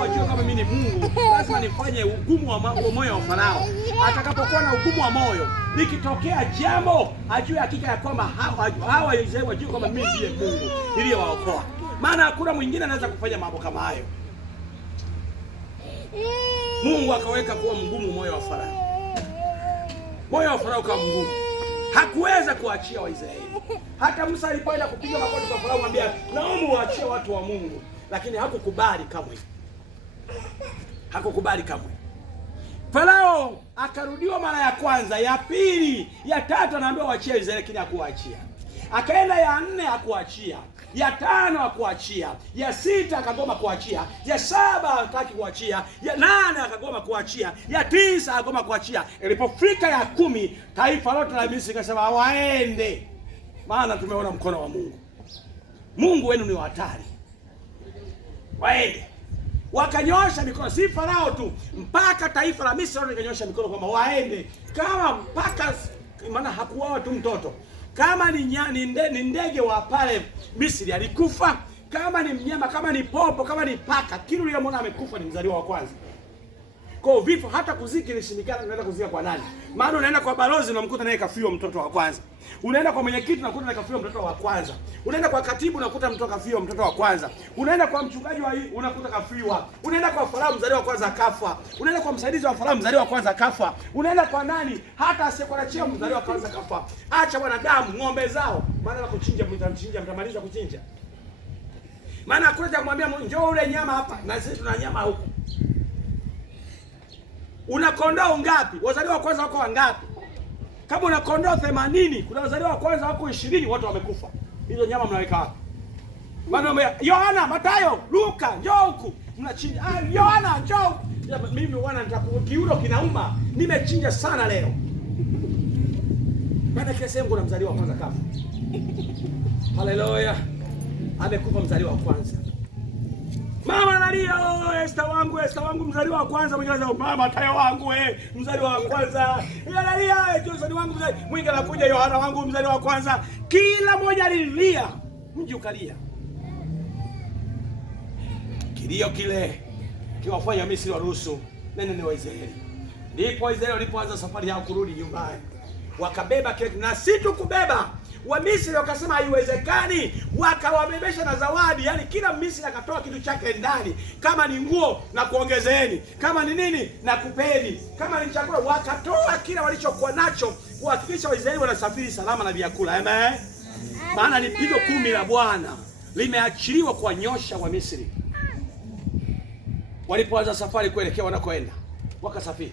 wajue kama mimi ni Mungu, lazima nifanye ugumu wa moyo wa Farao. Atakapokuwa na ugumu wa moyo, likitokea jambo, ajue hakika ya kwamba hawa Israeli wajue kwamba mimi ndiye Mungu niliyewaokoa. Maana hakuna mwingine anaweza kufanya mambo kama hayo. Mungu akaweka kuwa mgumu moyo wa Farao. Moyo wa Farao kama mgumu. Hakuweza kuachia Waisraeli. Hata Musa alipoenda kupiga magoti kwa Farao mwambia, naomba uachie watu wa Mungu. Lakini hakukubali kamwe. Hakukubali kamwe. Farao akarudiwa mara ya kwanza, ya pili, ya tatu anaambiwa waachie Israeli, lakini hakuachia. Akaenda ya 4 hakuachia. Ya 5 hakuachia. Ya 6 akagoma kuachia. Ya 7 hataki kuachia. Ya 8 akagoma kuachia. Ya 9 akagoma kuachia. Ilipofika ya 10, taifa lote la Misri likasema waende. Maana tumeona mkono wa Mungu. Mungu wenu ni hatari. Waende. Wakanyosha mikono, si Farao tu, mpaka taifa la Misri lote likanyosha mikono kwamba waende. Kama mpaka, maana hakuwa tu mtoto. Kama ni ndege wa pale Misri alikufa, kama ni mnyama, kama ni popo, kama ni paka, kila yule mwana amekufa ni mzaliwa wa kwanza. Kwa vifo hata kuziki ilishindikana, unaenda kuzika kwa nani? Maana unaenda kwa balozi unamkuta naye kafiwa mtoto wa kwanza. Unaenda kwa mwenyekiti unakuta naye kafiwa mtoto wa kwanza. Unaenda kwa katibu unakuta mtoto kafiwa mtoto wa kwanza. Unaenda kwa mchungaji wa hii unakuta kafiwa. Unaenda kwa Farao mzaliwa wa kwanza kafa. Unaenda kwa msaidizi wa Farao mzaliwa wa kwanza kafa. Unaenda kwa nani? Hata asiyekuwa na cheo mzaliwa wa kwanza kafa. Acha wanadamu ng'ombe zao, maana la kuchinja mtamchinja, mtamaliza kuchinja. Maana hakuna cha kumwambia njoo ule nyama hapa, na sisi tuna nyama huko. Una kondoo ngapi? Wazaliwa wa kwanza wako wangapi? Kama una kondoo 80, kuna wazaliwa wa kwanza wako 20, wote wamekufa. Hizo nyama mnaweka wapi? Maana Yohana, Mathayo, Luka, njoo huku. Mnachinja. Yohana, njoo. Mimi bwana kiuno kinauma. Nimechinja sana leo. Maana kila sehemu kuna mzaliwa wa kwanza kafa. Haleluya. Amekufa mzaliwa wa kwanza. Mama analia, Esther wangu mzaliwa wa kwanza. Mwingine anasema mama Mathayo wangu mzaliwa wa kwanza. Analia, Johnson wangu mzaliwa. Mwingine anakuja Yohana wangu mzaliwa wa kwanza. Kila mmoja alilia. Mji ukalia. Kilio kile kiwafanya Misri waruhusu nene wa Israeli. Ndipo Waisraeli walipoanza safari yao kurudi nyumbani. Wakabeba kile, na si tu kubeba. Wa Misri wakasema haiwezekani, wakawabebesha na zawadi. Yani kila Misri akatoa kitu chake ndani, kama ni nguo na kuongezeeni, kama ni nini na kupeni, kama ni chakula wakatoa kila walichokuwa nacho kuhakikisha Waisraeli wanasafiri salama na vyakula. Amen. Maana ni pigo 10 la Bwana limeachiliwa kwa nyosha wa Misri. Walipoanza safari kuelekea wanakoenda, wakasafiri.